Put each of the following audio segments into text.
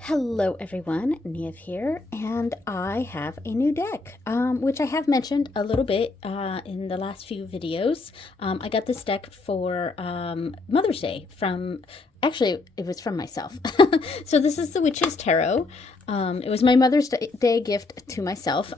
Hello everyone, Niev here, and I have a new deck, which I have mentioned a little bit in the last few videos. I got this deck for Mother's Day actually, it was from myself. So this is the Witch's Tarot. It was my Mother's Day gift to myself.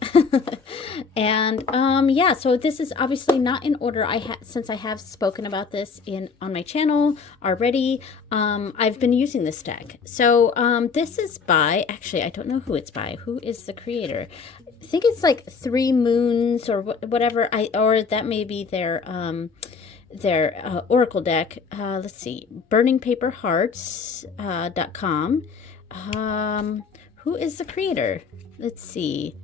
And yeah, so this is obviously not in order. Since I have spoken about this on my channel already. I've been using this deck. So this is by, actually, I don't know who it's by. Who is the creator? I think it's like Three Moons or whatever. Or that may be their oracle deck. Let's see, burningpaperhearts.com. Who is the creator? Let's see.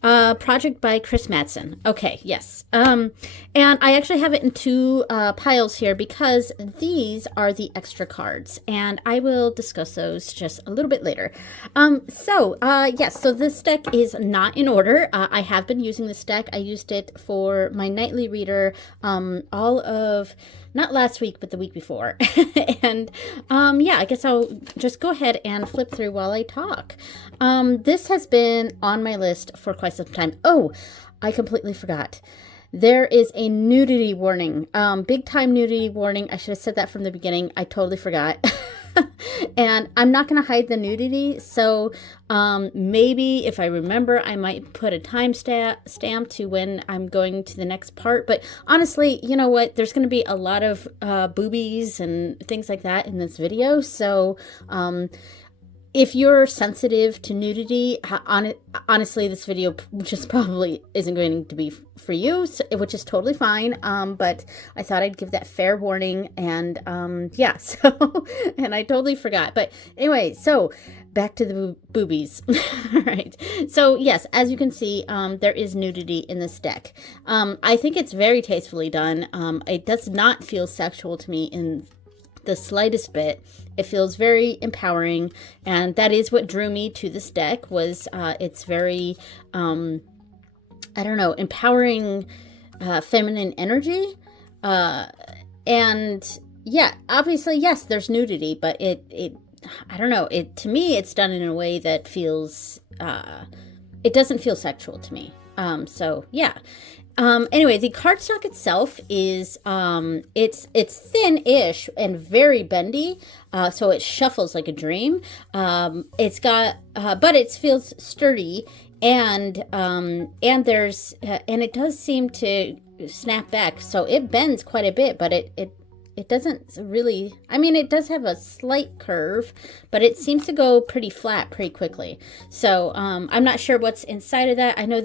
Project by Chris Madsen. Okay, yes. And I actually have it in two piles here because these are the extra cards, and I will discuss those just a little bit later. Yes, so this deck is not in order. I have been using this deck. I used it for my nightly reader all of, not last week, but the week before. And yeah, I guess I'll just go ahead and flip through while I talk. This has been on my list for quite some time. Oh, I completely forgot. There is a nudity warning, big time nudity warning. I should have said that from the beginning. I totally forgot. And I'm not going to hide the nudity. So maybe if I remember, I might put a time stamp to when I'm going to the next part. But honestly, you know what? There's going to be a lot of boobies and things like that in this video. So if you're sensitive to nudity, honestly, this video just probably isn't going to be for you, which is totally fine. But I thought I'd give that fair warning, and yeah, so, and I totally forgot. But anyway, so back to the boobies. All right. So yes, as you can see, there is nudity in this deck. I think it's very tastefully done. It does not feel sexual to me in the slightest bit. It feels very empowering, and that is what drew me to this deck. Was it's very I don't know, empowering feminine energy, and yeah, obviously yes, there's nudity, but it I don't know, to me it's done in a way that feels it doesn't feel sexual to me. So yeah. Anyway, the cardstock itself is, it's thin-ish and very bendy, so it shuffles like a dream. It's got, but it feels sturdy, and there's, and it does seem to snap back, so it bends quite a bit, but it doesn't really, I mean, it does have a slight curve, but it seems to go pretty flat pretty quickly. So I'm not sure what's inside of that. I know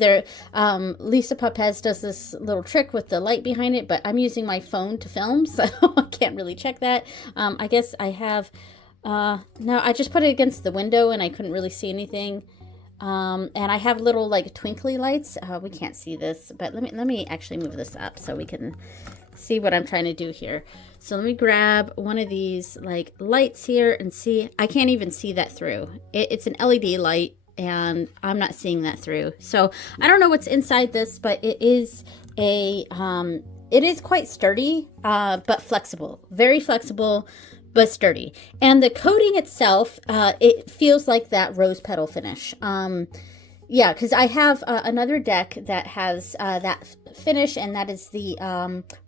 Lisa Papez does this little trick with the light behind it, but I'm using my phone to film, so I can't really check that. I guess I have, no, I just put it against the window and I couldn't really see anything. And I have little like twinkly lights. We can't see this, but let me actually move this up so we can see what I'm trying to do here. So let me grab one of these like lights here and see. I can't even see that through. It's an LED light and I'm not seeing that through. So I don't know what's inside this, but it is quite sturdy, but flexible, very flexible, but sturdy. And the coating itself, it feels like that rose petal finish. Yeah, because I have another deck that has that finish, and that is the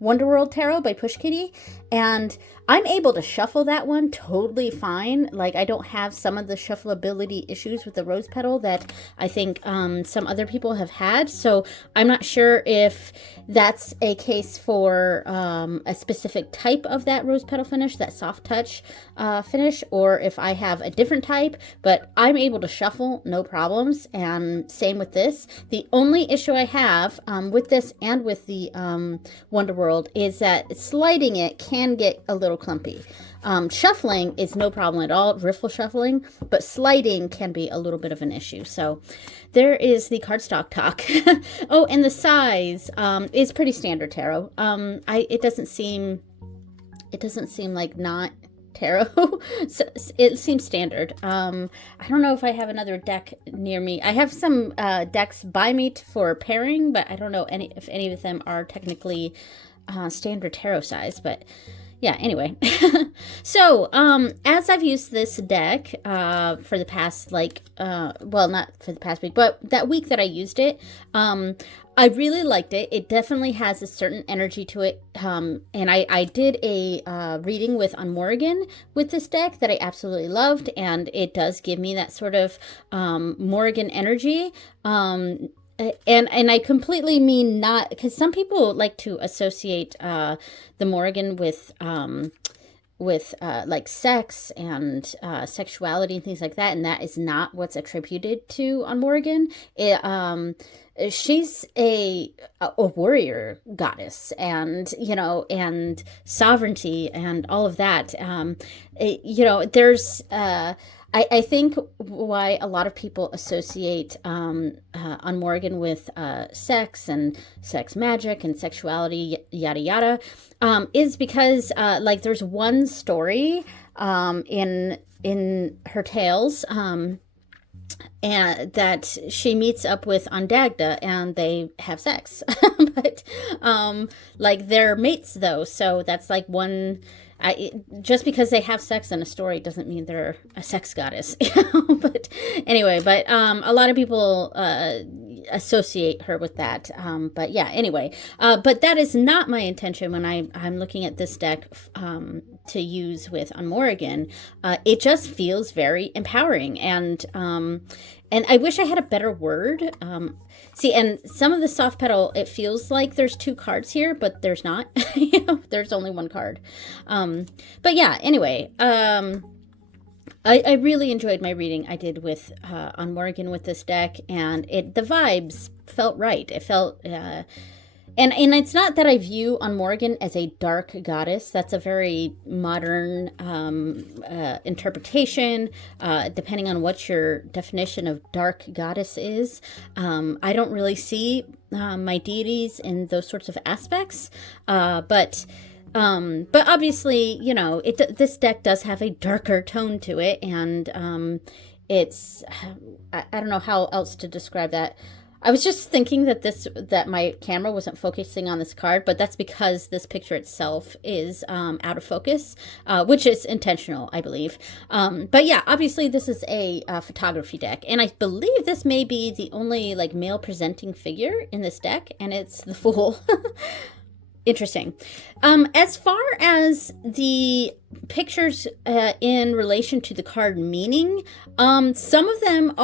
Wonderworld Tarot by Push Kitty, and I'm able to shuffle that one totally fine. Like, I don't have some of the shuffleability issues with the rose petal that I think some other people have had, so I'm not sure if that's a case for a specific type of that rose petal finish, that soft touch finish, or if I have a different type, but I'm able to shuffle no problems, and same with this. The only issue I have with this and with the Wonderworld is that sliding it can get a little clumpy. Shuffling is no problem at all, riffle shuffling, but sliding can be a little bit of an issue. So there is the cardstock talk. Oh, and the size is pretty standard tarot. It doesn't seem like not tarot. So it seems standard. I don't know if I have another deck near me. I have some decks by me for pairing, but I don't know if any of them are technically standard tarot size. But yeah, anyway. So, as I've used this deck for the past, well, not for the past week, but that week that I used it, I really liked it. It definitely has a certain energy to it. And I did a reading with on Morrigan with this deck that I absolutely loved, and it does give me that sort of Morrigan energy. And I completely mean not, because some people like to associate the Morrigan with like sex and sexuality and things like that, and that is not what's attributed to on Morrigan. She's a warrior goddess, and and sovereignty and all of that. There's I think why a lot of people associate on Morrigan with sex and sex magic and sexuality, yada yada, is because there's one story in her tales, and that she meets up with Ondagda and they have sex, but they're mates though, so that's like one. Just because they have sex in a story doesn't mean they're a sex goddess, But anyway, a lot of people associate her with that. But yeah, anyway, but that is not my intention when I'm looking at this deck to use with on Morrigan. It just feels very empowering, and I wish I had a better word. See, and some of the soft pedal, it feels like there's two cards here, but there's not. There's only one card. But yeah, anyway, I really enjoyed my reading I did with on Morrigan with this deck, and the vibes felt right. It felt and it's not that I view on Morrigan as a dark goddess. That's a very modern interpretation, depending on what your definition of dark goddess is. I don't really see my deities in those sorts of aspects, but obviously, this deck does have a darker tone to it, and it's I don't know how else to describe that. I was just thinking that my camera wasn't focusing on this card, but that's because this picture itself is out of focus, which is intentional, I believe. But yeah, obviously this is a photography deck, and I believe this may be the only male presenting figure in this deck, and it's the Fool. Interesting. As far as the pictures in relation to the card meaning, some of them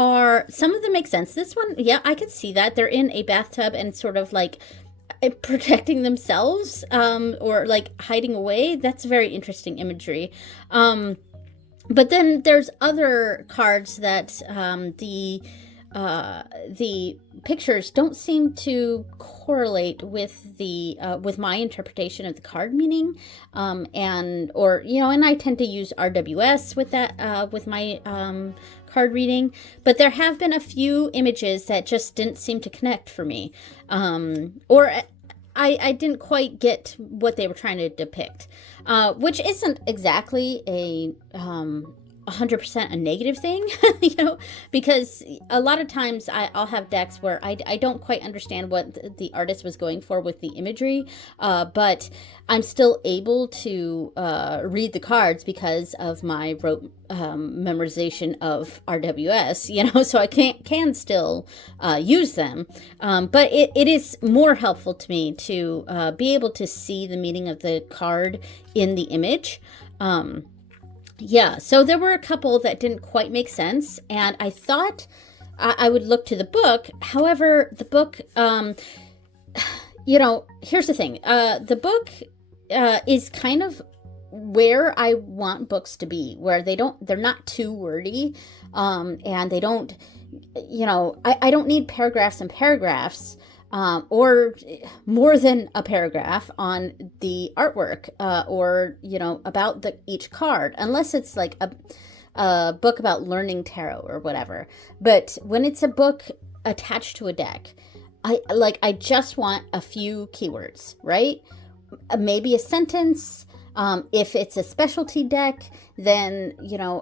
make sense. This one, yeah, I could see that. They're in a bathtub and sort of protecting themselves, or hiding away. That's very interesting imagery. But then there's other cards that the pictures don't seem to correlate with with my interpretation of the card meaning, and I tend to use RWS with that with my card reading, but there have been a few images that just didn't seem to connect for me, or I didn't quite get what they were trying to depict, which isn't exactly a 100% a negative thing, because a lot of times I'll have decks where I don't quite understand what the artist was going for with the imagery, but I'm still able to read the cards because of my rote memorization of RWS, so I can still use them, but it is more helpful to me to be able to see the meaning of the card in the image. Yeah, so there were a couple that didn't quite make sense, and I thought I would look to the book. However, the book, here's the thing. The book is kind of where I want books to be, where they're not too wordy, and they don't, I don't need paragraphs and paragraphs, or more than a paragraph on the artwork, or about each card, unless it's a book about learning tarot or whatever. But when it's a book attached to a deck, I just want a few keywords, right? Maybe a sentence, If it's a specialty deck, then,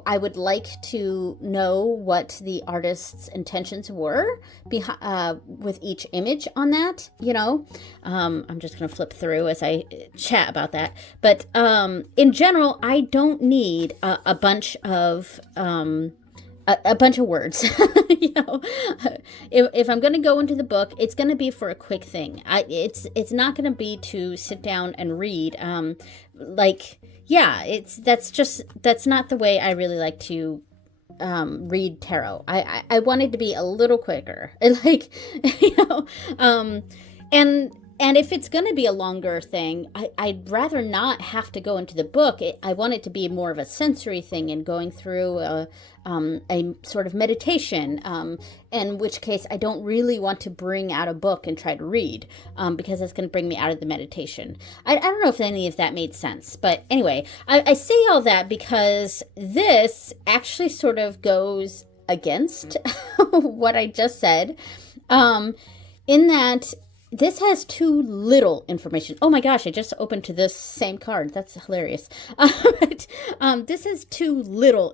I would like to know what the artist's intentions were with each image on that, I'm just going to flip through as I chat about that. But in general, I don't need a bunch of words. If I'm going to go into the book, it's going to be for a quick thing. It's not going to be to sit down and read. That's not the way I really like to read tarot. I want it to be a little quicker, and if it's going to be a longer thing, I'd rather not have to go into the book. I want it to be more of a sensory thing and going through a sort of meditation, in which case I don't really want to bring out a book and try to read, because that's going to bring me out of the meditation. I don't know if any of that made sense, but anyway, I say all that because this actually sort of goes against what I just said, in that this has too little information. Oh my gosh, I just opened to this same card. That's hilarious. This has too little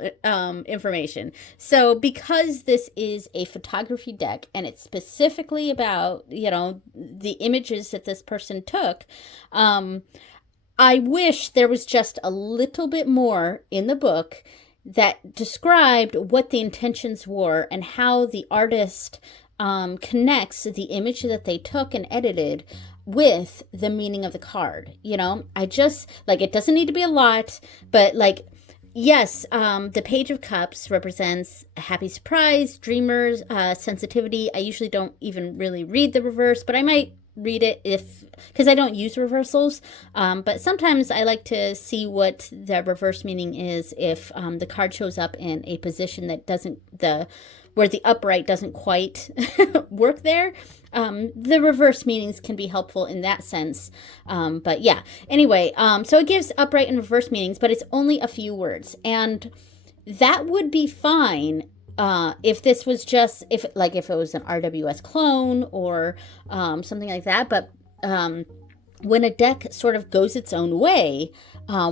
information. So because this is a photography deck and it's specifically about, the images that this person took, I wish there was just a little bit more in the book that described what the intentions were and how the artist connects the image that they took and edited with the meaning of the card. I just, it doesn't need to be a lot, but yes, the Page of Cups represents a happy surprise, dreamers, sensitivity. I usually don't even really read the reverse, but I might read it because I don't use reversals, but sometimes I like to see what the reverse meaning is if the card shows up in a position that where the upright doesn't quite work there. The reverse meanings can be helpful in that sense. But yeah, anyway, so it gives upright and reverse meanings, but it's only a few words. And that would be fine if this was just, if it was an RWS clone or something like that. But when a deck sort of goes its own way,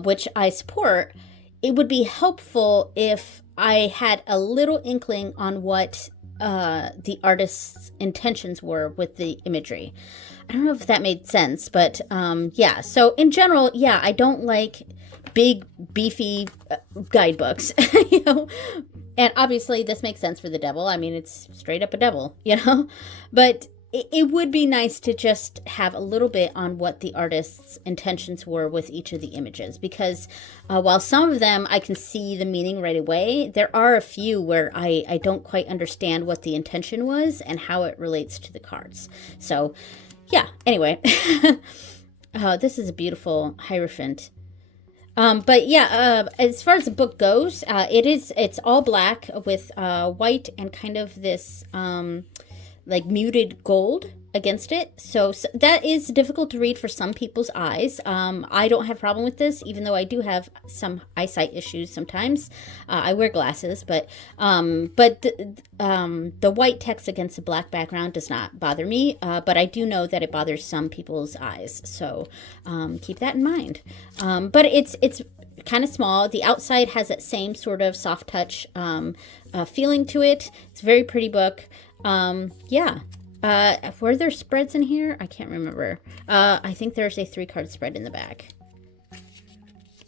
which I support, it would be helpful if I had a little inkling on what the artist's intentions were with the imagery. I don't know if that made sense, but yeah. So in general, yeah, I don't like big, beefy guidebooks, And obviously this makes sense for the devil. I mean, it's straight up a devil, But it would be nice to just have a little bit on what the artist's intentions were with each of the images, because while some of them I can see the meaning right away, there are a few where I don't quite understand what the intention was and how it relates to the cards. So yeah, anyway, this is a beautiful Hierophant. But yeah, as far as the book goes, it's all black with white and kind of this muted gold against it. So that is difficult to read for some people's eyes. I don't have a problem with this, even though I do have some eyesight issues sometimes. I wear glasses, but the white text against the black background does not bother me. But I do know that it bothers some people's eyes. So keep that in mind. But it's kind of small. The outside has that same sort of soft touch feeling to it. It's a very pretty book. Yeah. Were there spreads in here? I can't remember. I think there's a 3-card spread in the back.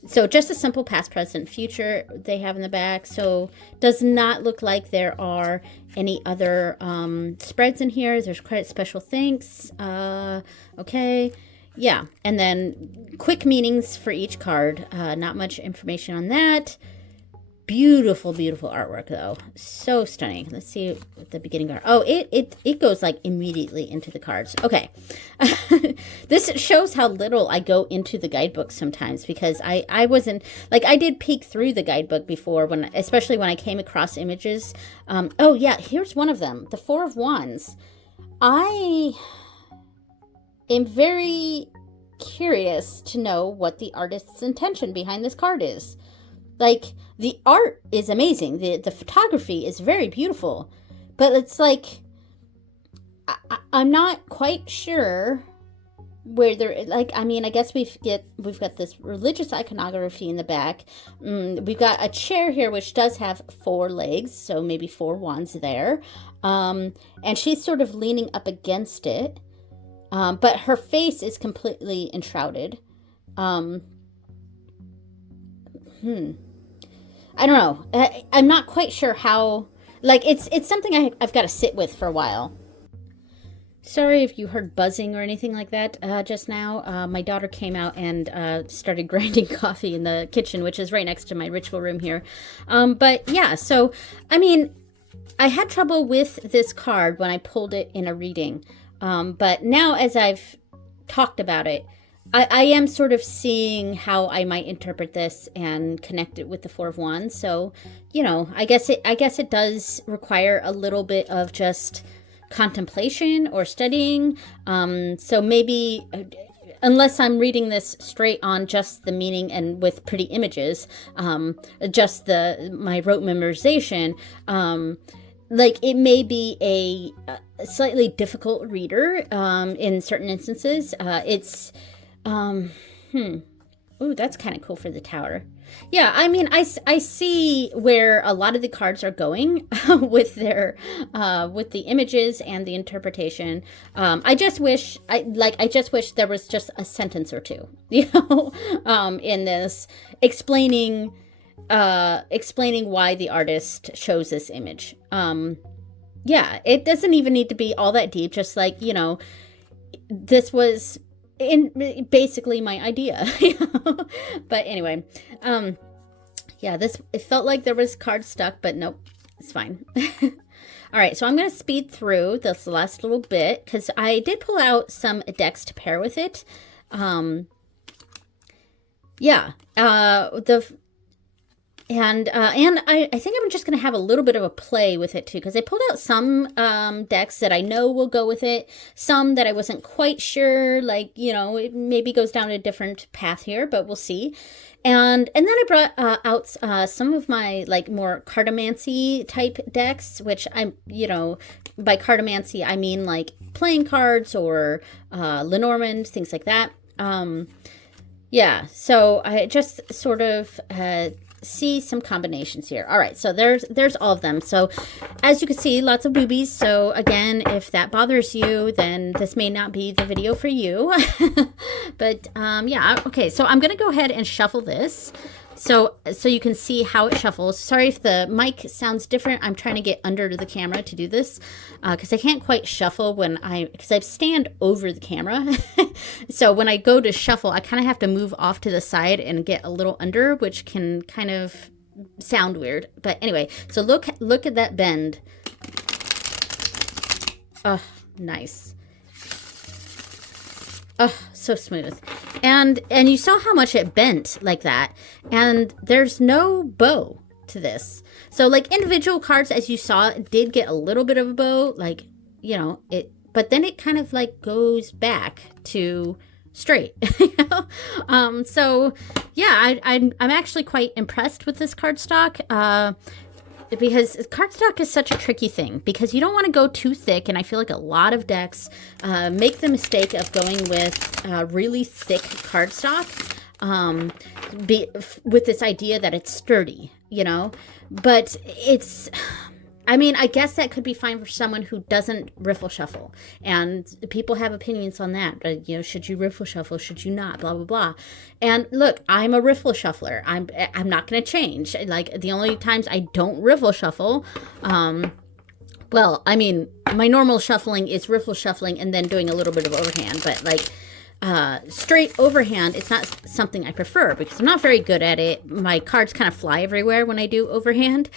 So just a simple past, present, future they have in the back. So does not look like there are any other spreads in here. There's credit, special thanks. Okay. Yeah. And then quick meanings for each card. Not much information on that. Beautiful, beautiful artwork, though. So stunning. Let's see what the beginning card. Oh, it goes immediately into the cards. Okay. This shows how little I go into the guidebook sometimes, because I wasn't, I did peek through the guidebook before, especially when I came across images. Oh, yeah, here's one of them. The 4 of Wands. I am very curious to know what the artist's intention behind this card is. The art is amazing. The photography is very beautiful. But it's I'm not quite sure where they're like, I mean, I guess we've got this religious iconography in the back. We've got a chair here which does have 4 legs, so maybe 4 wands there. And she's sort of leaning up against it, but her face is completely enshrouded. Um, I don't know. I'm not quite sure how. Like, it's something I've got to sit with for a while. Sorry if you heard buzzing or anything like that just now. My daughter came out and started grinding coffee in the kitchen, which is right next to my ritual room here. But yeah, so, I mean, I had trouble with this card when I pulled it in a reading. But now as I've talked about it, I am sort of seeing how I might interpret this and connect it with the Four of Wands. So, you know, I guess it does require a little bit of just contemplation or studying. So maybe, unless I'm reading this straight on just the meaning and with pretty images, just my rote memorization, like it may be a slightly difficult reader in certain instances. Ooh, that's kind of cool for the tower. Yeah, I mean, I see where a lot of the cards are going with their with the images and the interpretation. I just wish there was just a sentence or two, you know, in this explaining why the artist chose this image. Yeah, it doesn't even need to be all that deep. Just like, you know, this was in basically my idea. You know? But anyway, yeah, it felt like there was cards stuck, but nope, it's fine. All right, so I'm going to speed through this last little bit because I did pull out some decks to pair with it. Yeah, and I think I'm just going to have a little bit of a play with it too, because I pulled out some decks that I know will go with it, some that I wasn't quite sure, like, you know, it maybe goes down a different path here, but we'll see. And then I brought out some of my, like, more cartomancy type decks, which I'm, you know, by cartomancy, I mean, like, playing cards or Lenormand, things like that. Yeah, so I just sort of see some combinations here. All right, so there's all of them. So as you can see, lots of boobies. So again, if that bothers you, then this may not be the video for you. But yeah, okay, so I'm gonna go ahead and shuffle this so you can see how it shuffles. Sorry if the mic sounds different. I'm trying to get under the camera to do this because I can't quite shuffle because I stand over the camera. So when I go to shuffle, I kind of have to move off to the side and get a little under, which can kind of sound weird. But anyway, so look at that bend. Oh, nice. Oh, so smooth. And you saw how much it bent like that. And there's no bow to this. So like individual cards, as you saw, did get a little bit of a bow, like, you know, but then it kind of like goes back to straight. You know? So yeah, I'm actually quite impressed with this cardstock. Because cardstock is such a tricky thing because you don't want to go too thick, and I feel like a lot of decks make the mistake of going with really thick cardstock with this idea that it's sturdy, you know, but I mean, I guess that could be fine for someone who doesn't riffle shuffle, and people have opinions on that. You know, should you riffle shuffle? Should you not? Blah blah blah. And look, I'm a riffle shuffler. I'm not going to change. Like the only times I don't riffle shuffle, well, I mean, my normal shuffling is riffle shuffling and then doing a little bit of overhand, but like straight overhand, it's not something I prefer because I'm not very good at it. My cards kind of fly everywhere when I do overhand.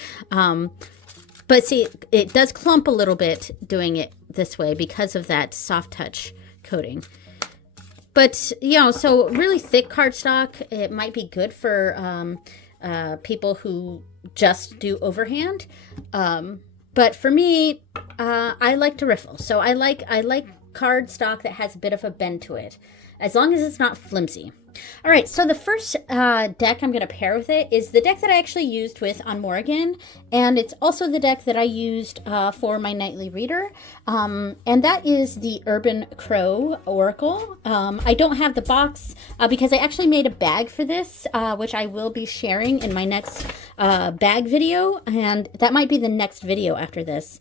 But see, it does clump a little bit doing it this way because of that soft touch coating. But, you know, so really thick cardstock, it might be good for people who just do overhand. But for me, I like to riffle. So I like cardstock that has a bit of a bend to it, as long as it's not flimsy. All right, so the first deck I'm going to pair with it is the deck that I actually used with on Morrigan, and it's also the deck that I used for my nightly reader, and that is the Urban Crow Oracle. I don't have the box because I actually made a bag for this, which I will be sharing in my next bag video, and that might be the next video after this.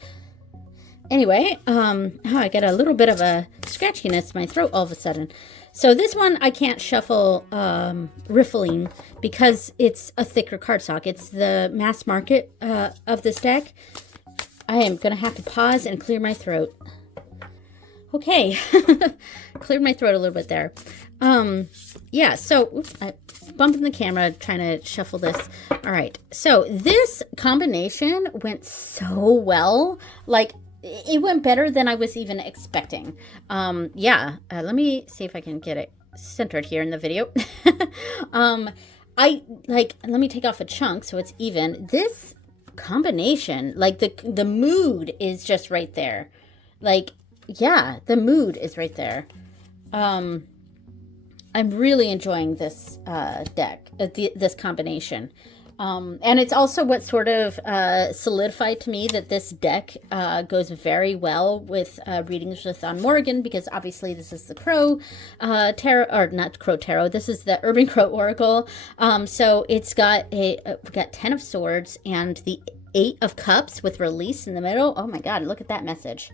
Anyway, I got a little bit of a scratchiness in my throat all of a sudden. So this one I can't shuffle riffling because it's a thicker cardstock. It's the mass market of this deck. I am going to have to pause and clear my throat. Okay, cleared my throat a little bit there. Yeah, so oops, I bumped in the camera trying to shuffle this. All right, so this combination went so well. Like, it went better than I was even expecting. Yeah, let me see if I can get it centered here in the video. Let me take off a chunk so it's even. This combination, like the mood is just right there. Like, yeah, the mood is right there. I'm really enjoying this deck, this combination. And it's also what sort of solidified to me that this deck goes very well with readings with on Morrigan, because obviously this is the Crow Tarot, or not Crow Tarot, this is the Urban Crow Oracle. So it's got we've got 10 of Swords and the 8 of Cups with release in the middle. Oh my God, look at that message.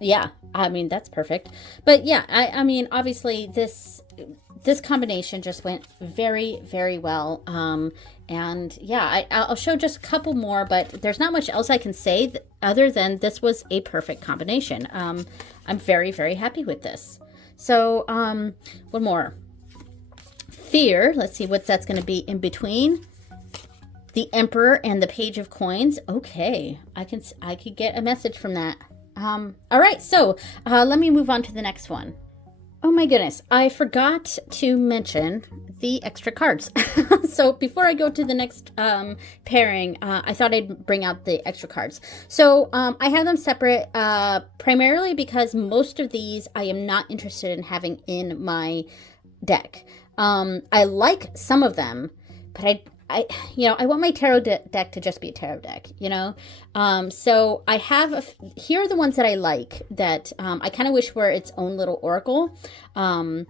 Yeah, I mean, that's perfect. But yeah, I mean, obviously this combination just went very, very well. And yeah, I'll show just a couple more, but there's not much else I can say other than this was a perfect combination. I'm very, very happy with this. So one more. Fear. Let's see what that's going to be in between. The Emperor and the Page of Coins. Okay, I could get a message from that. All right, so let me move on to the next one. Oh my goodness, I forgot to mention the extra cards. So before I go to the next pairing, I thought I'd bring out the extra cards. So I have them separate primarily because most of these I am not interested in having in my deck. I like some of them, but I want my tarot deck to just be a tarot deck, So I have, here are the ones that I like that I kind of wish were its own little oracle. And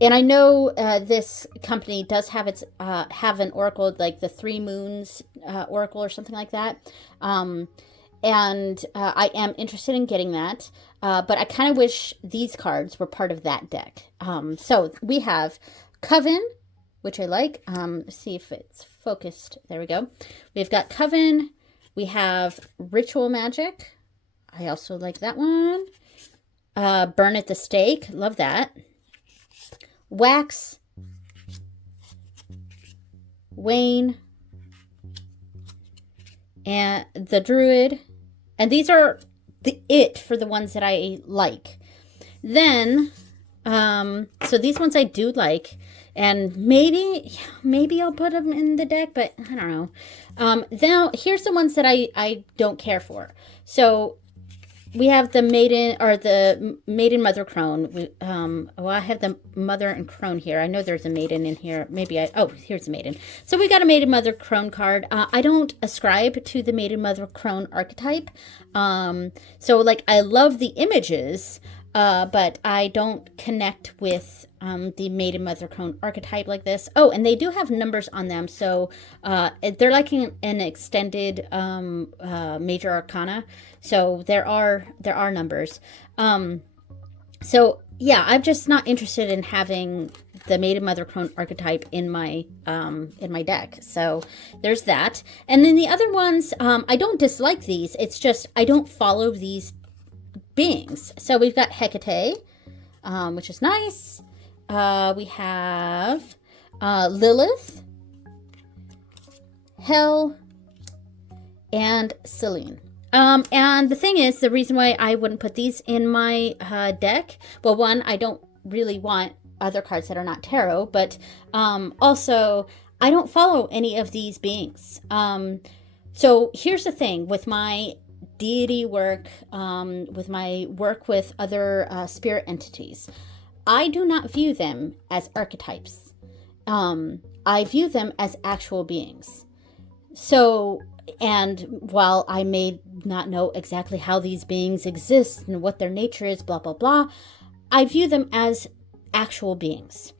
I know this company does have an oracle, like the 3 Moons oracle or something like that. And I am interested in getting that. But I kind of wish these cards were part of that deck. So we have Coven, which I like. Let's see if it's focused. There we go. We've got Coven. We have Ritual Magic. I also like that one. Burn at the Stake. Love that. Wax. Wayne. And the Druid. And these are for the ones that I like. Then, so these ones I do like. And maybe I'll put them in the deck, but I don't know. Now, here's the ones that I don't care for. So we have the Maiden, or the Maiden Mother Crone. I have the Mother and Crone here. I know there's a Maiden in here. Here's the Maiden. So we got a Maiden Mother Crone card. I don't ascribe to the Maiden Mother Crone archetype. So like, I love the images, but I don't connect with the Maiden Mother Crone archetype like this. Oh, and they do have numbers on them. So they're like an extended major arcana. So there are numbers. So yeah, I'm just not interested in having the Maiden Mother Crone archetype in my deck. So there's that. And then the other ones, I don't dislike these. It's just I don't follow these beings. So we've got Hecate, which is nice. We have Lilith, Hel, and Selene. And the thing is, the reason why I wouldn't put these in my deck, well, one, I don't really want other cards that are not tarot, but also, I don't follow any of these beings. So here's the thing with my deity work, with my work with other spirit entities, I do not view them as archetypes. I view them as actual beings. So, and while I may not know exactly how these beings exist and what their nature is, blah, blah, blah, I view them as actual beings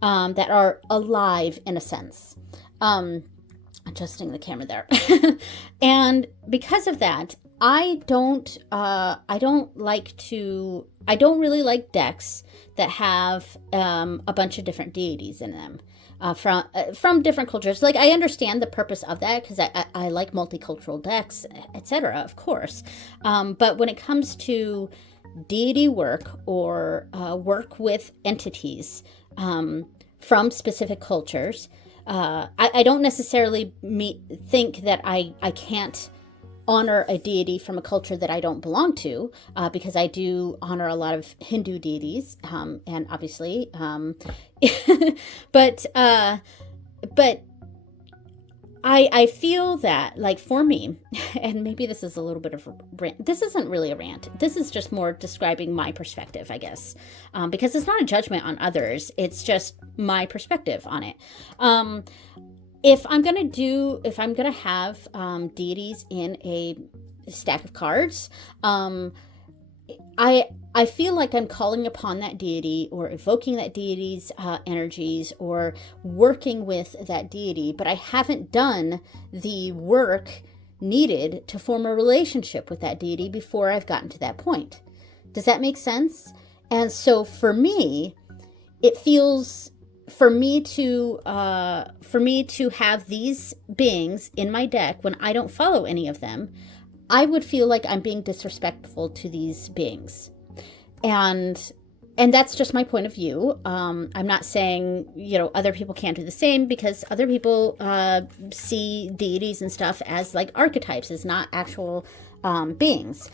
that are alive in a sense. Adjusting the camera there. And because of that, I don't really like decks that have a bunch of different deities in them. From different cultures. Like, I understand the purpose of that because I like multicultural decks, etc., of course. But when it comes to deity work or work with entities from specific cultures, I don't necessarily think that I can't honor a deity from a culture that I don't belong to, because I do honor a lot of Hindu deities, and obviously, but I feel that, like, for me, and maybe this is a little bit of a rant. This isn't really a rant. This is just more describing my perspective, I guess, because it's not a judgment on others. It's just my perspective on it. If I'm gonna have deities in a stack of cards, I feel like I'm calling upon that deity or evoking that deity's energies or working with that deity, but I haven't done the work needed to form a relationship with that deity before I've gotten to that point. Does that make sense? And so for me, it feels, for me to have these beings in my deck when I don't follow any of them, I would feel like I'm being disrespectful to these beings. And that's just my point of view. I'm not saying, other people can't do the same, because other people see deities and stuff as like archetypes, as not actual beings.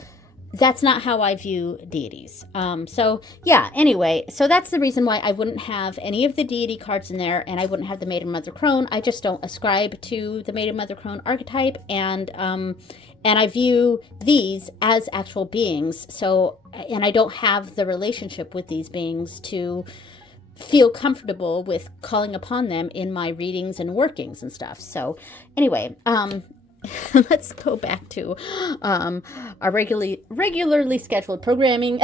That's not how I view deities. So yeah, anyway, so that's the reason why I wouldn't have any of the deity cards in there, and I wouldn't have the Maiden Mother Crone. I just don't ascribe to the Maiden Mother Crone archetype, and I view these as actual beings. So, and I don't have the relationship with these beings to feel comfortable with calling upon them in my readings and workings and stuff. So anyway, let's go back to our regularly scheduled programming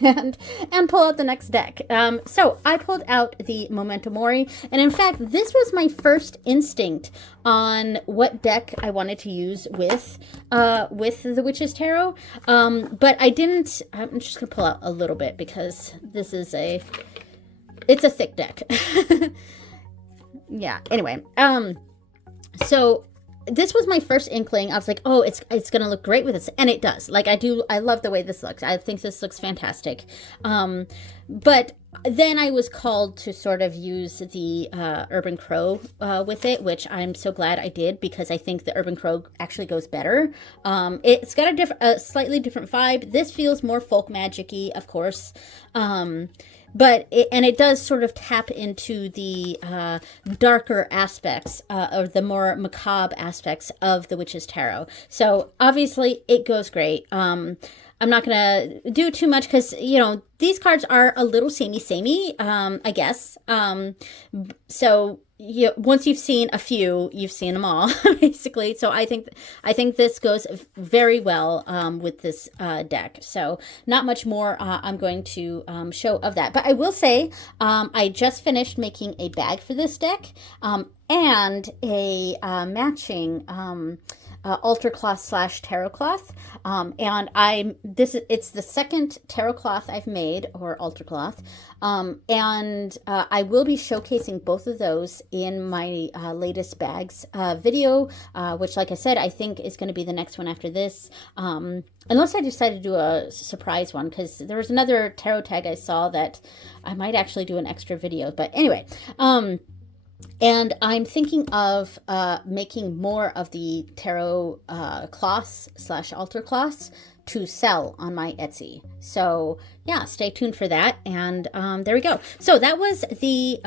and pull out the next deck. So I pulled out the Memento Mori, and in fact, this was my first instinct on what deck I wanted to use with the Witch's Tarot. But I didn't. I'm just gonna pull out a little bit because this is it's a thick deck. Yeah. Anyway. So this was my first inkling. I was like, oh, it's going to look great with this. And it does. Like, I love the way this looks. I think this looks fantastic. But then I was called to sort of use the Urban Crow with it, which I'm so glad I did, because I think the Urban Crow actually goes better. It's got a slightly different vibe. This feels more folk magic-y, of course. But it does sort of tap into the darker aspects, or the more macabre aspects of the Witch's Tarot. So obviously it goes great. I'm not going to do too much because, these cards are a little samey, I guess. So once you've seen a few, you've seen them all, basically. So I think this goes very well with this deck. So not much more I'm going to show of that. But I will say I just finished making a bag for this deck and a matching altar cloth / tarot cloth, and it's the second tarot cloth I've made, or altar cloth, and I will be showcasing both of those in my latest bags video, which, like I said, I think is going to be the next one after this, unless I decide to do a surprise one, because there was another tarot tag I saw that I might actually do an extra video. But anyway, and I'm thinking of making more of the tarot cloths / altar cloths to sell on my Etsy. So yeah, stay tuned for that. And there we go. So that was the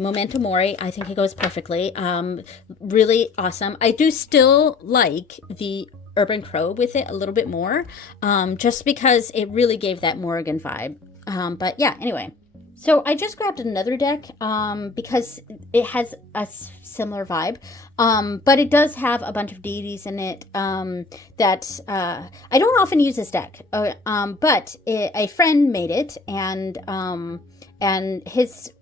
Memento Mori. I think it goes perfectly. Really awesome. I do still like the Urban Crow with it a little bit more, just because it really gave that Morrigan vibe. But yeah, anyway. So I just grabbed another deck because it has a similar vibe, but it does have a bunch of deities in it that I don't often use this deck, but a friend made it, and his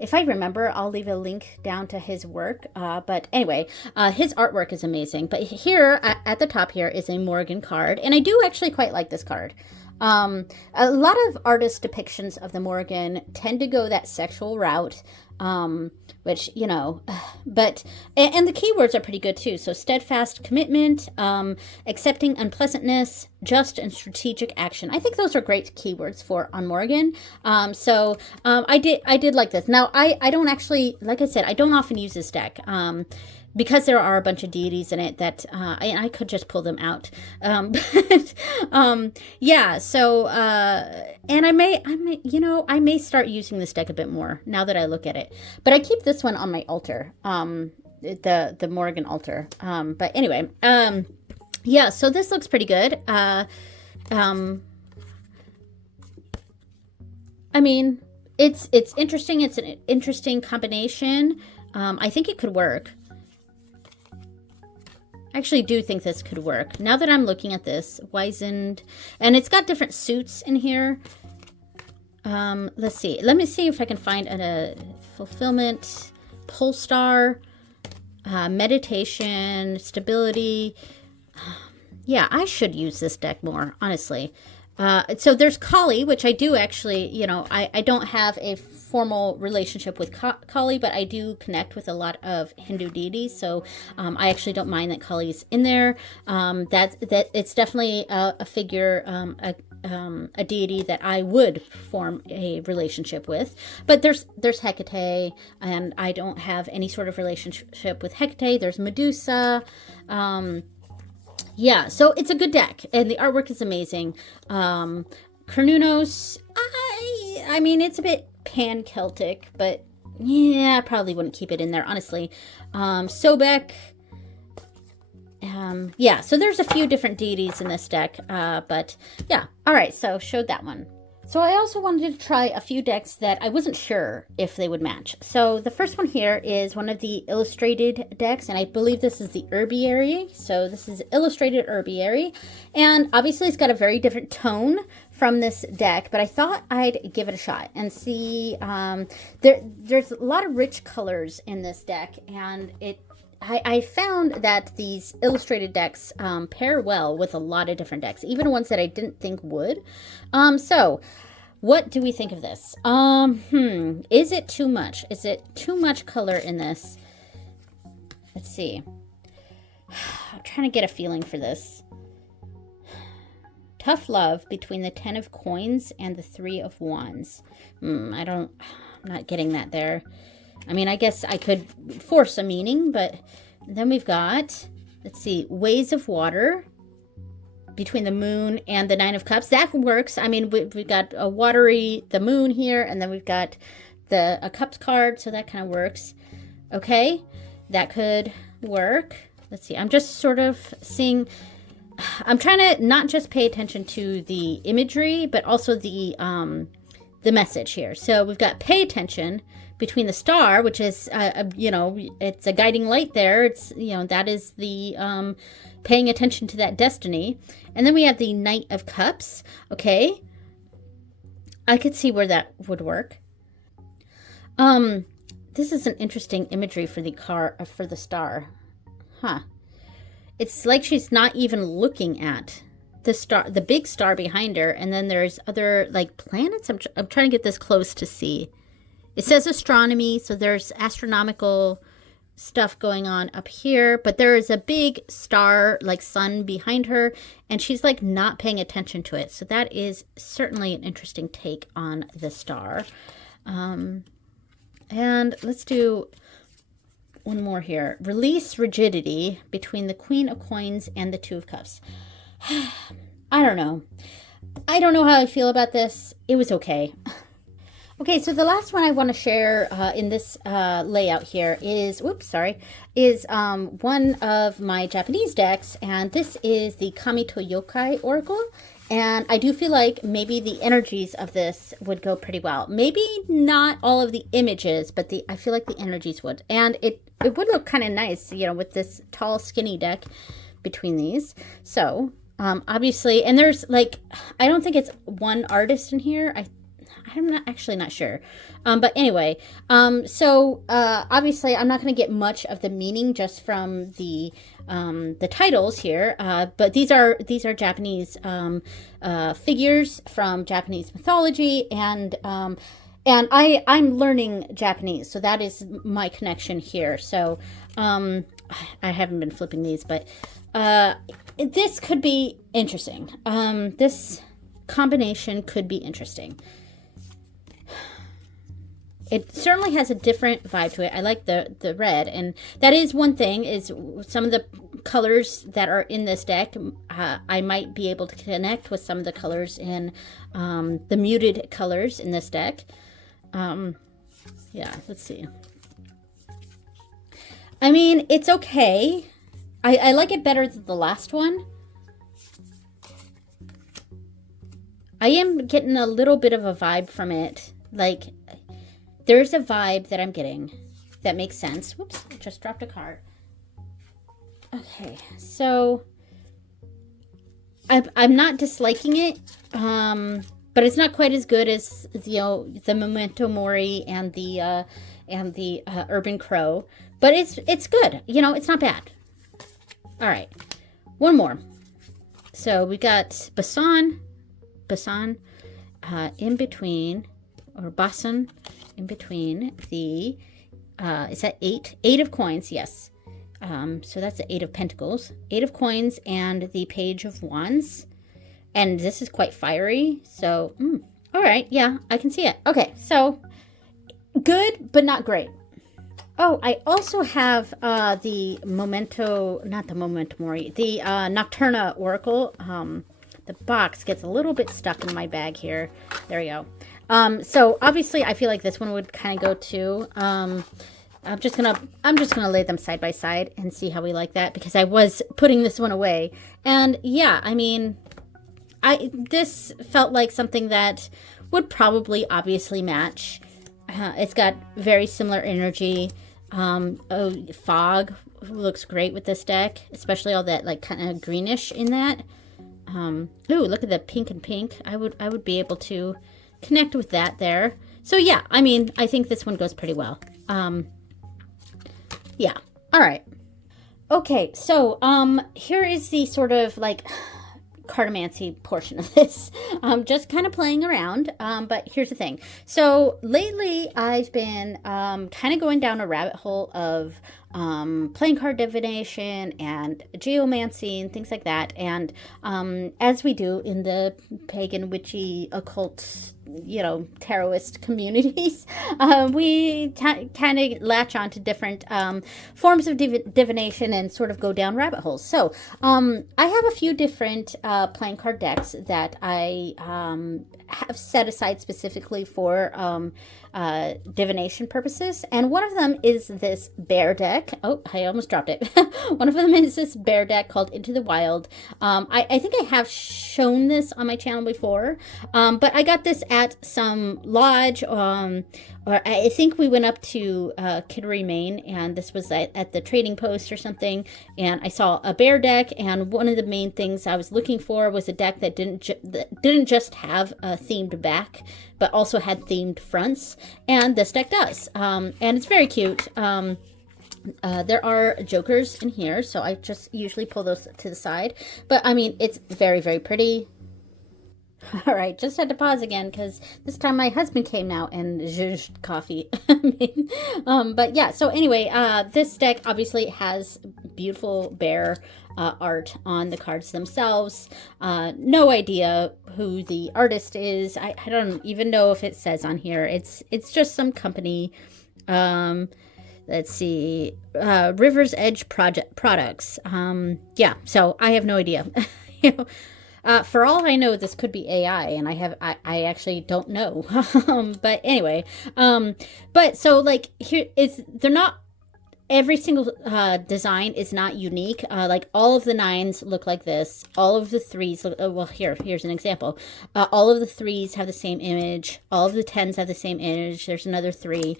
if I remember, I'll leave a link down to his work. But anyway, his artwork is amazing. But here at the top here is a Morrigan card, and I do actually quite like this card. A lot of artist depictions of the Morrigan tend to go that sexual route, which, you know, but, and the keywords are pretty good too. So steadfast commitment, accepting unpleasantness, just and strategic action. I think those are great keywords for on Morrigan. I did like this. Now, I don't actually, like I said, I don't often use this deck. Because there are a bunch of deities in it that I could just pull them out. Yeah, so and I may start using this deck a bit more now that I look at it. But I keep this one on my altar, the Morrigan altar. But anyway, yeah, so this looks pretty good. I mean, it's interesting. It's an interesting combination. I think it could work. I actually do think this could work. Now that I'm looking at this, wizened, and it's got different suits in here. Let's see. Let me see if I can find a fulfillment, pole star, meditation, stability. Yeah, I should use this deck more, honestly. So there's Kali, which I do actually, you know, I don't have a formal relationship with Kali, but I do connect with a lot of Hindu deities. So I actually don't mind that Kali's in there. That it's definitely a figure, a deity that I would form a relationship with. But there's Hecate, and I don't have any sort of relationship with Hecate. There's Medusa. Yeah, so it's a good deck, and the artwork is amazing. Carnunos, I mean, it's a bit pan-Celtic, but yeah, I probably wouldn't keep it in there, honestly. Sobek, yeah, so there's a few different deities in this deck, but yeah. All right, so showed that one. So I also wanted to try a few decks that I wasn't sure if they would match. So the first one here is one of the illustrated decks, and I believe this is the Herbiary. So this is illustrated Herbiary, and obviously it's got a very different tone from this deck, but I thought I'd give it a shot and see. There's a lot of rich colors in this deck, and I found that these illustrated decks pair well with a lot of different decks, even ones that I didn't think would. So what do we think of this? Is it too much? Is it too much color in this? Let's see. I'm trying to get a feeling for this. Tough love between the 10 of coins and the 3 of wands. I'm not getting that there. I mean, I guess I could force a meaning, but then we've got, let's see, ways of water between the moon and the 9 of cups. That works. I mean, we've got a watery, the moon here, and then we've got a cups card, so that kind of works. Okay, that could work. Let's see, I'm just sort of seeing, I'm trying to not just pay attention to the imagery, but also the message here. So we've got pay attention between the star, which is, you know, it's a guiding light there. It's, you know, that is the paying attention to that destiny. And then we have the Knight of Cups. Okay. I could see where that would work. This is an interesting imagery for the star. Huh. It's like she's not even looking at the star, the big star behind her. And then there's other like planets. I'm trying to get this close to see. It says astronomy, so there's astronomical stuff going on up here, but there is a big star, like sun, behind her, and she's like not paying attention to it. So that is certainly an interesting take on the star. And let's do one more here. Release rigidity between the Queen of Coins and the 2 of Cups. I don't know. I don't know how I feel about this. It was okay. Okay, so the last one I want to share in this layout here is, whoops, sorry, is one of my Japanese decks, and this is the Kamito Yokai Oracle. And I do feel like maybe the energies of this would go pretty well. Maybe not all of the images, but I feel like the energies would. And it would look kind of nice, you know, with this tall, skinny deck between these. So, obviously, and there's like, I don't think it's one artist in here. I'm not sure. But anyway, so obviously I'm not going to get much of the meaning just from the titles here. But these are Japanese figures from Japanese mythology, and I'm learning Japanese, so that is my connection here. So I haven't been flipping these, but this could be interesting. This combination could be interesting. It certainly has a different vibe to it. I like the red, and that is one thing, is some of the colors that are in this deck, I might be able to connect with some of the colors in the muted colors in this deck. Yeah, let's see. I mean, it's okay. I like it better than the last one. I am getting a little bit of a vibe from it. Like, there's a vibe that I'm getting that makes sense. Whoops, I just dropped a card. Okay, so I'm not disliking it, but it's not quite as good as, you know, the Memento Mori and the Urban Crow. But it's good. You know, it's not bad. All right, one more. So we got Basan in between, or Basan in between the, is that 8? 8 of coins, yes. So that's the 8 of pentacles. 8 of coins and the Page of Wands. And this is quite fiery, so, all right, yeah, I can see it. Okay, so, good, but not great. Oh, I also have the not the Memento Mori, the Nocturna Oracle. The box gets a little bit stuck in my bag here. There we go. So obviously I feel like this one would kind of go too. I'm just gonna lay them side by side and see how we like that, because I was putting this one away. And yeah, I mean, this felt like something that would probably obviously match. It's got very similar energy. Fog looks great with this deck, especially all that like kind of greenish in that. Ooh, look at the pink and pink. I would be able to connect with that there. So yeah, I mean, I think this one goes pretty well. Yeah. All right. Okay, so here is the sort of like cartomancy portion of this. Just kind of playing around, but here's the thing. So lately I've been kind of going down a rabbit hole of playing card divination and geomancy and things like that. And as we do in the pagan, witchy, occult, you know, tarotist communities, we kind of latch on to different forms of divination and sort of go down rabbit holes. So I have a few different playing card decks that I have set aside specifically for divination purposes, and one of them is this bear deck. Oh, I almost dropped it. One of them is this bear deck called Into the Wild. I think I have shown this on my channel before, but I got this at some lodge, or I think we went up to Kittery, Maine, and this was at the Trading Post or something, and I saw a bear deck, and one of the main things I was looking for was a deck that didn't just have a themed back, but also had themed fronts, and this deck does, and it's very cute. There are jokers in here, so I just usually pull those to the side, but I mean, it's very, very pretty. All right, just had to pause again because this time my husband came out and zhuzhed coffee. But yeah, so anyway, this deck obviously has beautiful bear art on the cards themselves. No idea who the artist is. I don't even know if it says on here. It's just some company. Let's see, River's Edge Products. Yeah, so I have no idea. You know. For all I know, this could be AI, and I actually don't know. But anyway, but so like here is they're not every single design is not unique. Like all of the nines look like this. All of the threes look, well, here's an example. All of the threes have the same image. All of the tens have the same image. There's another three.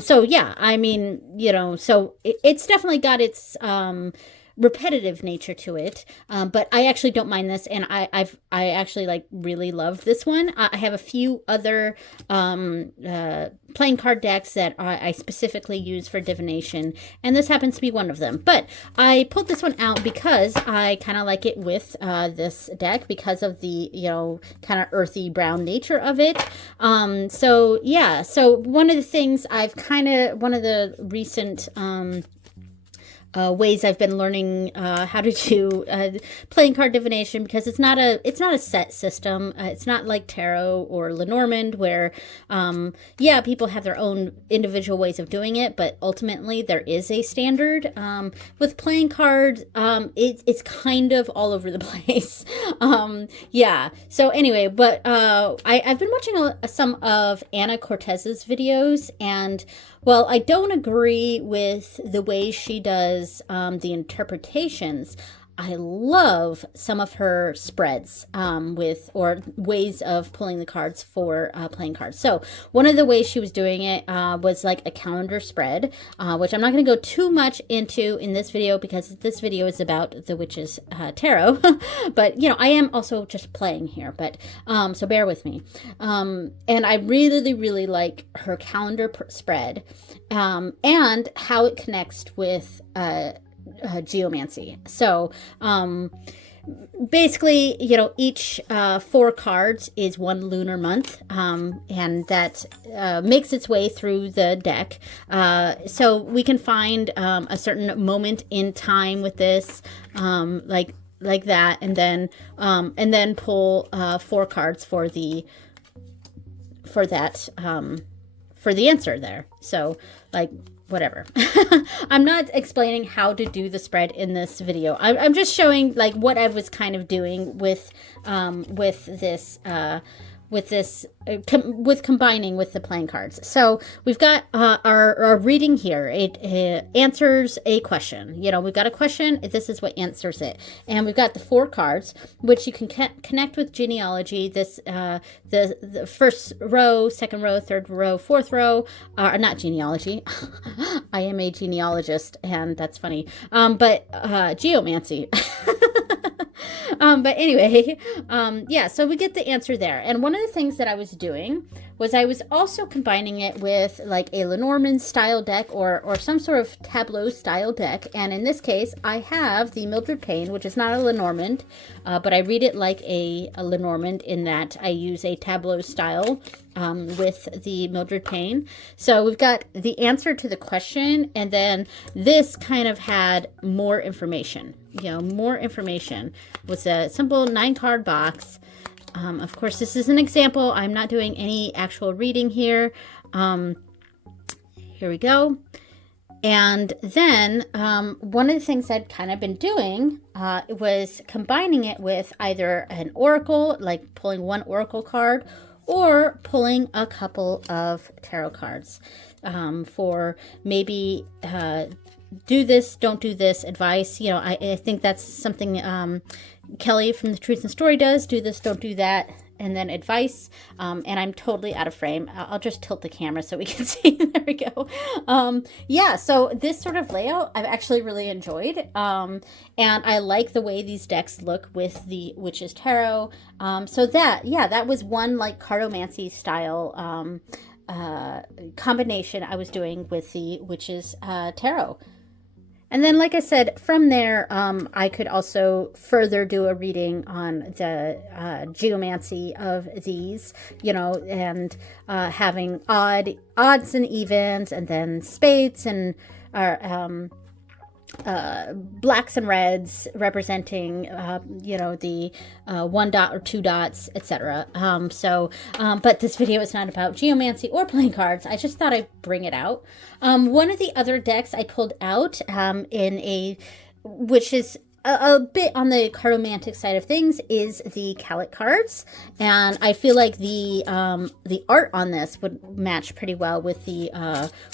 So yeah, I mean, you know, so it's definitely got its repetitive nature to it, but I actually don't mind this, and I actually like really love this one. I have a few other playing card decks that I specifically use for divination, and this happens to be one of them. But I pulled this one out because I kind of like it with this deck because of the, you know, kind of earthy brown nature of it. So yeah, so one of the things one of the recent ways I've been learning how to do playing card divination, because it's not a set system. It's not like tarot or Lenormand where yeah, people have their own individual ways of doing it, but ultimately there is a standard. With playing cards, it's kind of all over the place. Yeah, so anyway, but I've been watching some of Anna Cortez's videos, and well, I don't agree with the way she does the interpretations. I love some of her spreads or ways of pulling the cards for playing cards. So one of the ways she was doing it was like a calendar spread, which I'm not going to go too much into in this video because this video is about the Witch's Tarot. But, you know, I am also just playing here, but so bear with me. And I really, really like her calendar spread and how it connects with geomancy. So basically, you know, each 4 cards is one lunar month, and that makes its way through the deck. So we can find a certain moment in time with this, like that, and then pull 4 cards for the answer there. So like whatever. I'm not explaining how to do the spread in this video. I'm just showing like what I was kind of doing with combining with the playing cards. So we've got our reading here. It answers a question. You know, we've got a question. This is what answers it. And we've got the 4 cards, which you can connect with genealogy. This the first row, second row, third row, fourth row are not genealogy. I am a genealogist, and that's funny. But geomancy. But anyway, yeah, so we get the answer there. And one of the things that I was doing was I was also combining it with like a Lenormand style deck or some sort of tableau style deck. And in this case, I have the Mildred Payne, which is not a Lenormand, but I read it like a Lenormand in that I use a tableau style with the Mildred Payne. So we've got the answer to the question, and then this kind of had more information. You know, more information with a simple 9-card box. Of course, this is an example. I'm not doing any actual reading here. Here we go. And then one of the things I'd kind of been doing was combining it with either an oracle, like pulling one oracle card, or pulling a couple of tarot cards for maybe do this, don't do this advice. You know, I think that's something Kelly from The Truth and Story does. Do this, don't do that, and then advice. And I'm totally out of frame. I'll just tilt the camera so we can see. There we go. Yeah, so this sort of layout I've actually really enjoyed. And I like the way these decks look with the Witch's Tarot. So that was one like cartomancy style combination I was doing with the Witch's Tarot. And then, like I said, from there, I could also further do a reading on the geomancy of these, you know, and having odds and evens, and then spades and blacks and reds representing, you know, the 1 dot or 2 dots, etc. But this video is not about geomancy or playing cards. I just thought I'd bring it out. One of the other decks I pulled out which is a bit on the cardomantic side of things is the Calic cards, and I feel like the art on this would match pretty well with the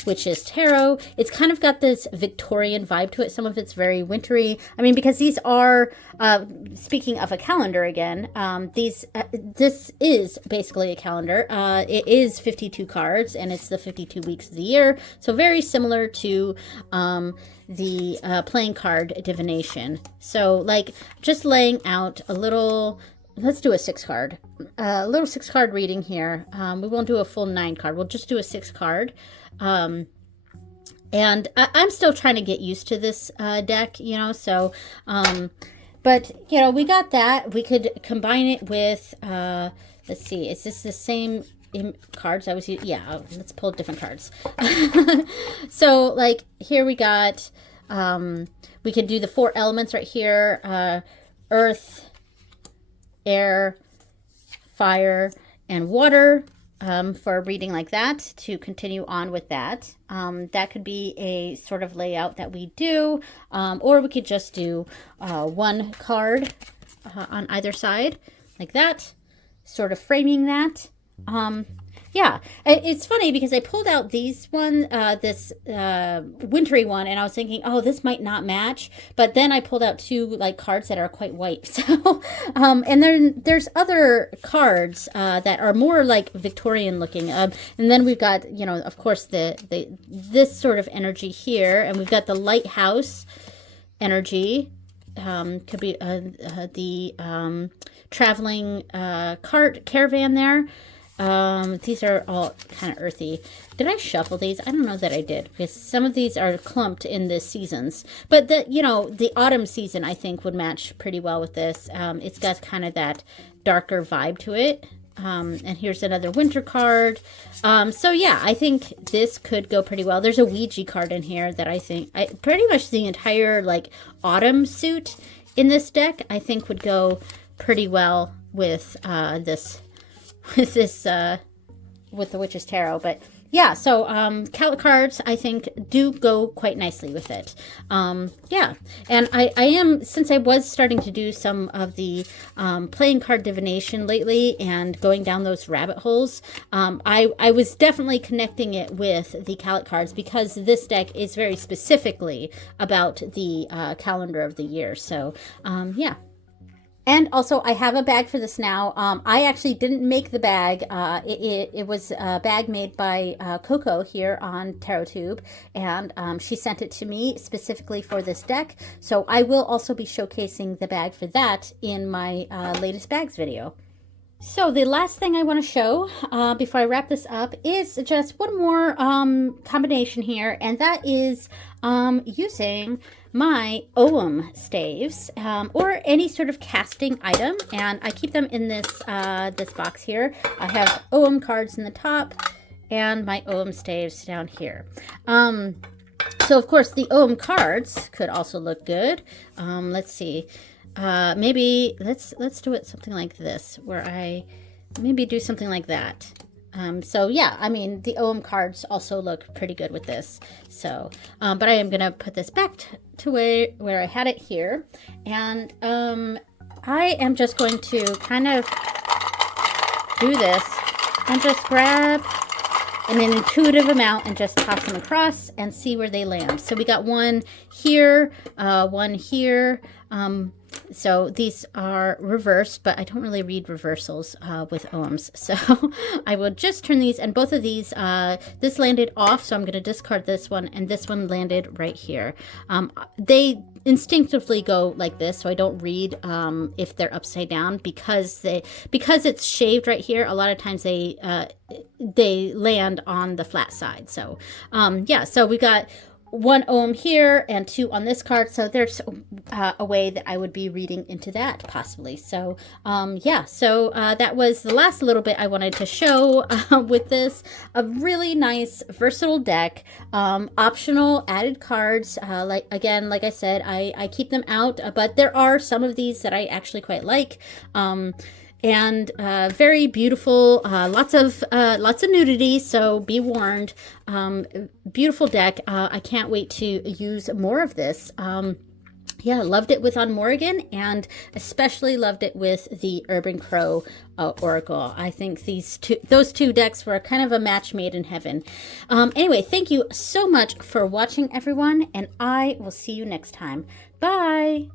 Witch's Tarot. It's kind of got this Victorian vibe to it. Some of it's very wintry. I mean, because these are speaking of a calendar again, this is basically a calendar. It is 52 cards, and it's the 52 weeks of the year, so very similar to the playing card divination. So like just laying out a little, let's do a 6 card, a little 6 card reading here. We won't do a full 9 card. We'll just do a 6 card. And I'm still trying to get used to this deck, you know, so, but you know, we got that. We could combine it with, let's see, is this the same cards I was using? Yeah, let's pull different cards. So like here we got, we can do the 4 elements right here, earth, air, fire, and water, for a reading like that, to continue on with that. That could be a sort of layout that we do, or we could just do 1 card on either side like that, sort of framing that. Yeah, it's funny because I pulled out these this wintry one, and I was thinking, oh, this might not match. But then I pulled out 2 like cards that are quite white. So, and then there's other cards that are more like Victorian looking. And then we've got, you know, of course, this sort of energy here, and we've got the lighthouse energy. Could be the traveling caravan there. These are all kind of earthy. Did I shuffle these? I don't know that I did, because some of these are clumped in the seasons. But the autumn season, I think, would match pretty well with this. It's got kind of that darker vibe to it. And here's another winter card. So yeah, I think this could go pretty well. There's a Ouija card in here that I think, pretty much the entire like autumn suit in this deck, I think would go pretty well with with the Witch's Tarot. But yeah, so Calic cards I think do go quite nicely with it. Yeah, and I am, since I was starting to do some of the playing card divination lately and going down those rabbit holes, I was definitely connecting it with the Calic cards, because this deck is very specifically about the calendar of the year. So yeah. And also, I have a bag for this now. I actually didn't make the bag. It was a bag made by Coco here on TarotTube, and she sent it to me specifically for this deck. So I will also be showcasing the bag for that in my latest bags video. So the last thing I want to show before I wrap this up is just one more combination here, and that is using my Ogham staves, or any sort of casting item, and I keep them in this this box here. I have Ogham cards in the top and my Ogham staves down here. So of course the Ogham cards could also look good. Let's see. Maybe let's do it something like this, where I maybe do something like that. So yeah, I mean, the Ogham cards also look pretty good with this. So, but I am gonna put this back to where I had it here, and I am just going to kind of do this and just grab an intuitive amount and just toss them across and see where they land. So we got one here, one here. So these are reversed, but I don't really read reversals with Oghams. So I will just turn these, and both of these, this landed off, so I'm going to discard this one, and this one landed right here. They instinctively go like this, so I don't read if they're upside down, because it's shaved right here. A lot of times they land on the flat side. So yeah, so we got one Ogham here and 2 on this card, so there's a way that I would be reading into that possibly. So yeah, so that was the last little bit I wanted to show with this. A really nice versatile deck, optional added cards. Like I said, I keep them out, but there are some of these that I actually quite like. And very beautiful, lots of nudity, so be warned. Beautiful deck. I can't wait to use more of this. Yeah, loved it with On Morrigan, and especially loved it with the Urban Crow Oracle. I think those two decks were kind of a match made in heaven. Anyway, thank you so much for watching, everyone, and I will see you next time. Bye!